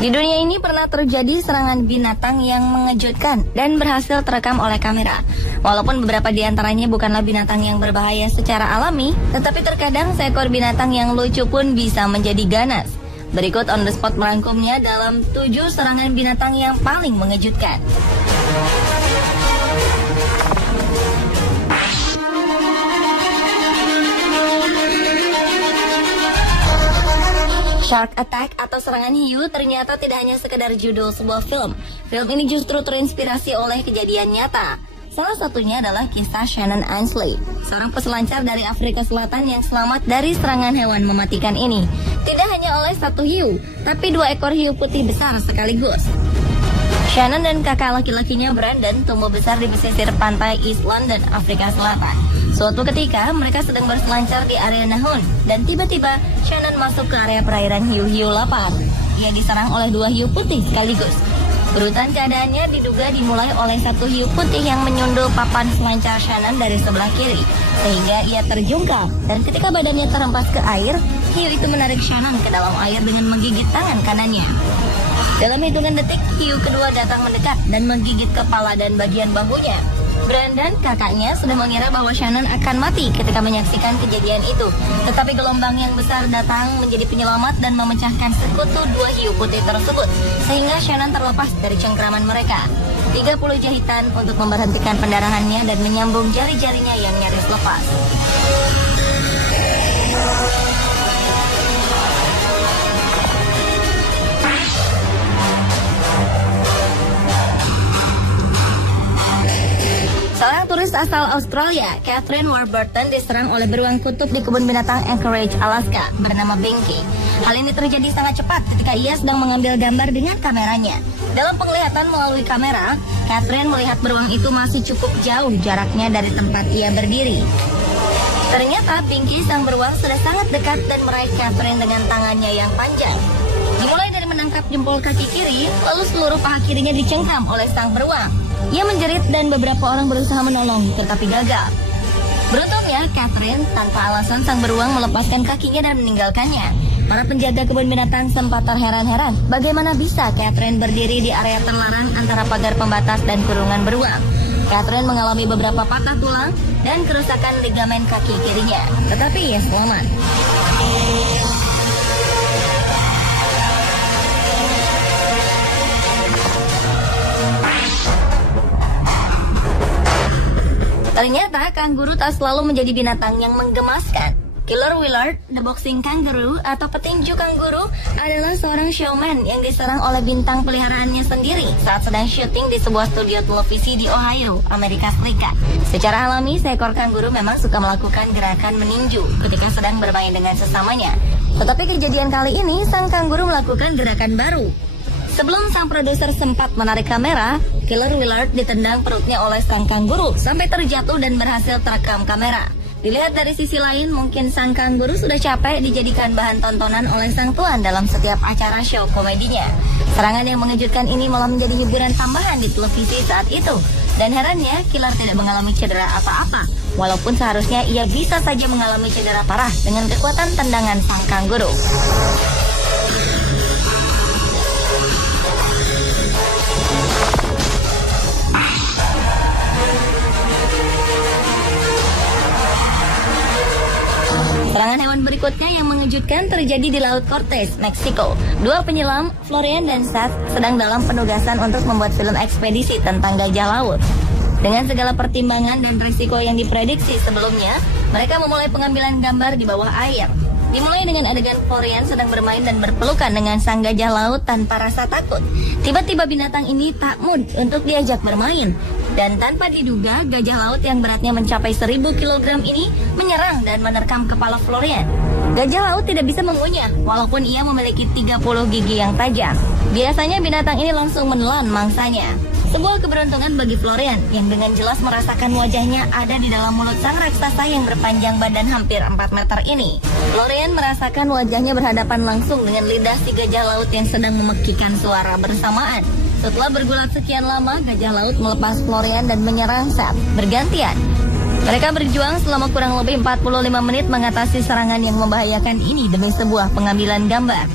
Di dunia ini pernah terjadi serangan binatang yang mengejutkan dan berhasil terekam oleh kamera. Walaupun beberapa di antaranya bukanlah binatang yang berbahaya secara alami, tetapi terkadang seekor binatang yang lucu pun bisa menjadi ganas. Berikut On The Spot merangkumnya dalam 7 serangan binatang yang paling mengejutkan. Shark Attack atau serangan hiu ternyata tidak hanya sekedar judul sebuah film. Film ini justru terinspirasi oleh kejadian nyata. Salah satunya adalah kisah Shannon Ainsley, seorang peselancar dari Afrika Selatan yang selamat dari serangan hewan mematikan ini. Tidak hanya oleh satu hiu, tapi 2 ekor hiu putih besar sekaligus. Shannon dan kakak laki-lakinya Brandon tumbuh besar di pesisir pantai East London, Afrika Selatan. Suatu ketika, mereka sedang berselancar di area Nahun, dan tiba-tiba Shannon masuk ke area perairan hiu-hiu lapar. Ia diserang oleh 2 hiu putih sekaligus. Berurutan keadaannya diduga dimulai oleh satu hiu putih yang menyundul papan selancar Shannon dari sebelah kiri, sehingga ia terjungkal, dan ketika badannya terhempas ke air, hiu itu menarik Shannon ke dalam air dengan menggigit tangan kanannya. Dalam hitungan detik, hiu kedua datang mendekat dan menggigit kepala dan bagian bahunya. Brandon, kakaknya, sudah mengira bahwa Shannon akan mati ketika menyaksikan kejadian itu. Tetapi gelombang yang besar datang menjadi penyelamat dan memecahkan sekutu 2 hiu putih tersebut, sehingga Shannon terlepas dari cengkraman mereka. 30 jahitan untuk memberhentikan pendarahannya dan menyambung jari-jarinya yang nyaris lepas. Seorang turis asal Australia, Catherine Warburton, diserang oleh beruang kutub di kebun binatang Anchorage, Alaska, bernama Binky. Hal ini terjadi sangat cepat ketika ia sedang mengambil gambar dengan kameranya. Dalam penglihatan melalui kamera, Catherine melihat beruang itu masih cukup jauh jaraknya dari tempat ia berdiri. Ternyata Binky, sang beruang, sudah sangat dekat dan meraih Catherine dengan tangannya yang panjang. Dimulai dari menangkap jempol kaki kiri, lalu seluruh paha kirinya dicengkram oleh sang beruang. Ia menjerit dan beberapa orang berusaha menolong, tetapi gagal. Beruntungnya, Catherine tanpa alasan sang beruang melepaskan kakinya dan meninggalkannya. Para penjaga kebun binatang sempat terheran-heran bagaimana bisa Catherine berdiri di area terlarang antara pagar pembatas dan kurungan beruang. Catherine mengalami beberapa patah tulang dan kerusakan ligamen kaki kirinya, tetapi ia selamat. Ternyata kanguru tak selalu menjadi binatang yang menggemaskan. Killer Willard, the boxing kangaroo atau petinju kanguru, adalah seorang showman yang diserang oleh bintang peliharaannya sendiri saat sedang syuting di sebuah studio televisi di Ohio, Amerika Serikat. Secara alami, seekor kanguru memang suka melakukan gerakan meninju ketika sedang bermain dengan sesamanya. Tetapi kejadian kali ini, sang kanguru melakukan gerakan baru. Sebelum sang produser sempat menarik kamera, Killer Willard ditendang perutnya oleh sang kanguru sampai terjatuh dan berhasil terekam kamera. Dilihat dari sisi lain, mungkin sang kanguru sudah capek dijadikan bahan tontonan oleh sang tuan dalam setiap acara show komedinya. Serangan yang mengejutkan ini malah menjadi hiburan tambahan di televisi saat itu. Dan herannya, Killer tidak mengalami cedera apa-apa, walaupun seharusnya ia bisa saja mengalami cedera parah dengan kekuatan tendangan sang kanguru. Serangan hewan berikutnya yang mengejutkan terjadi di Laut Cortez, Meksiko. 2 penyelam, Florian dan Seth, sedang dalam penugasan untuk membuat film ekspedisi tentang gajah laut. Dengan segala pertimbangan dan risiko yang diprediksi sebelumnya, mereka memulai pengambilan gambar di bawah air. Dimulai dengan adegan Florian sedang bermain dan berpelukan dengan sang gajah laut tanpa rasa takut. Tiba-tiba binatang ini tak mood untuk diajak bermain. Dan tanpa diduga, gajah laut yang beratnya mencapai 1000 kg ini menyerang dan menerkam kepala Florian. Gajah laut tidak bisa mengunyah, walaupun ia memiliki 30 gigi yang tajam. Biasanya binatang ini langsung menelan mangsanya. Sebuah keberuntungan bagi Florian yang dengan jelas merasakan wajahnya ada di dalam mulut sang raksasa yang berpanjang badan hampir 4 meter ini. Florian merasakan wajahnya berhadapan langsung dengan lidah si gajah laut yang sedang memekikan suara bersamaan. Setelah bergulat sekian lama, gajah laut melepas Florian dan menyerang Seth bergantian. Mereka berjuang selama kurang lebih 45 menit mengatasi serangan yang membahayakan ini demi sebuah pengambilan gambar.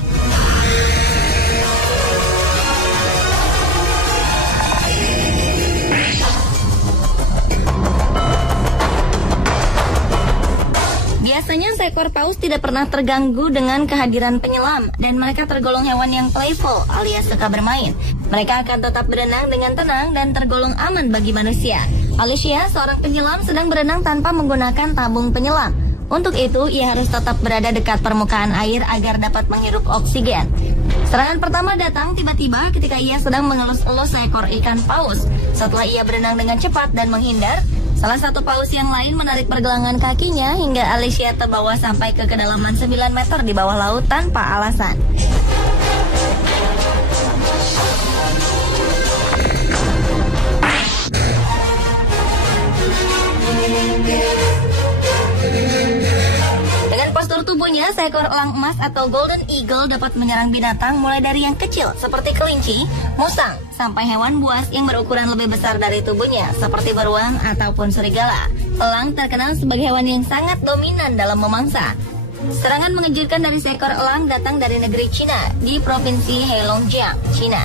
Biasanya seekor paus tidak pernah terganggu dengan kehadiran penyelam dan mereka tergolong hewan yang playful alias suka bermain. Mereka akan tetap berenang dengan tenang dan tergolong aman bagi manusia. Alicia, seorang penyelam, sedang berenang tanpa menggunakan tabung penyelam. Untuk itu, ia harus tetap berada dekat permukaan air agar dapat menghirup oksigen. Serangan pertama datang tiba-tiba ketika ia sedang mengelus-elus seekor ikan paus. Setelah ia berenang dengan cepat dan menghindar, salah satu paus yang lain menarik pergelangan kakinya hingga Alicia terbawa sampai ke kedalaman 9 meter di bawah laut tanpa alasan. Dengan postur tubuhnya, seekor elang emas atau golden eagle dapat menyerang binatang mulai dari yang kecil seperti kelinci, musang, sampai hewan buas yang berukuran lebih besar dari tubuhnya seperti beruang ataupun serigala. Elang terkenal sebagai hewan yang sangat dominan dalam memangsa. Serangan mengejutkan dari seekor elang datang dari negeri Cina di provinsi Heilongjiang, Cina,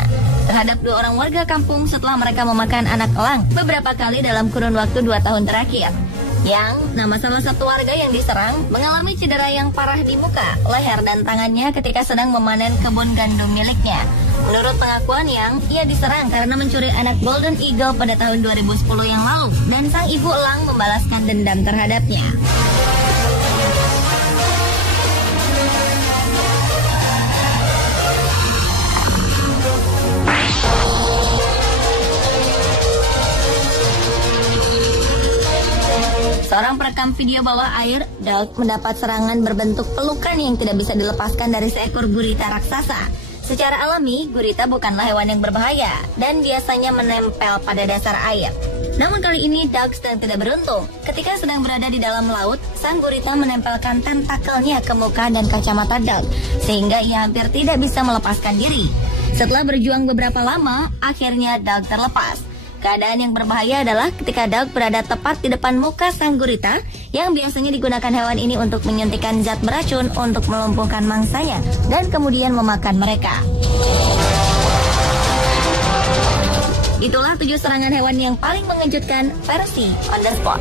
terhadap 2 orang warga kampung setelah mereka memakan anak elang beberapa kali dalam kurun waktu 2 tahun terakhir. Yang nama salah satu warga yang diserang mengalami cedera yang parah di muka, leher, dan tangannya ketika sedang memanen kebun gandum miliknya. Menurut pengakuan Yang, ia diserang karena mencuri anak golden eagle pada tahun 2010 yang lalu, dan sang ibu elang membalaskan dendam terhadapnya. Seorang perekam video bawah air, Doug mendapat serangan berbentuk pelukan yang tidak bisa dilepaskan dari seekor gurita raksasa. Secara alami, gurita bukanlah hewan yang berbahaya dan biasanya menempel pada dasar air. Namun kali ini Doug sedang tidak beruntung. Ketika sedang berada di dalam laut, sang gurita menempelkan tentakelnya ke muka dan kacamata Doug, sehingga ia hampir tidak bisa melepaskan diri. Setelah berjuang beberapa lama, akhirnya Doug terlepas. Keadaan yang berbahaya adalah ketika Doug berada tepat di depan muka sang gurita yang biasanya digunakan hewan ini untuk menyuntikkan zat beracun untuk melumpuhkan mangsanya dan kemudian memakan mereka. Itulah 7 serangan hewan yang paling mengejutkan versi On The Spot.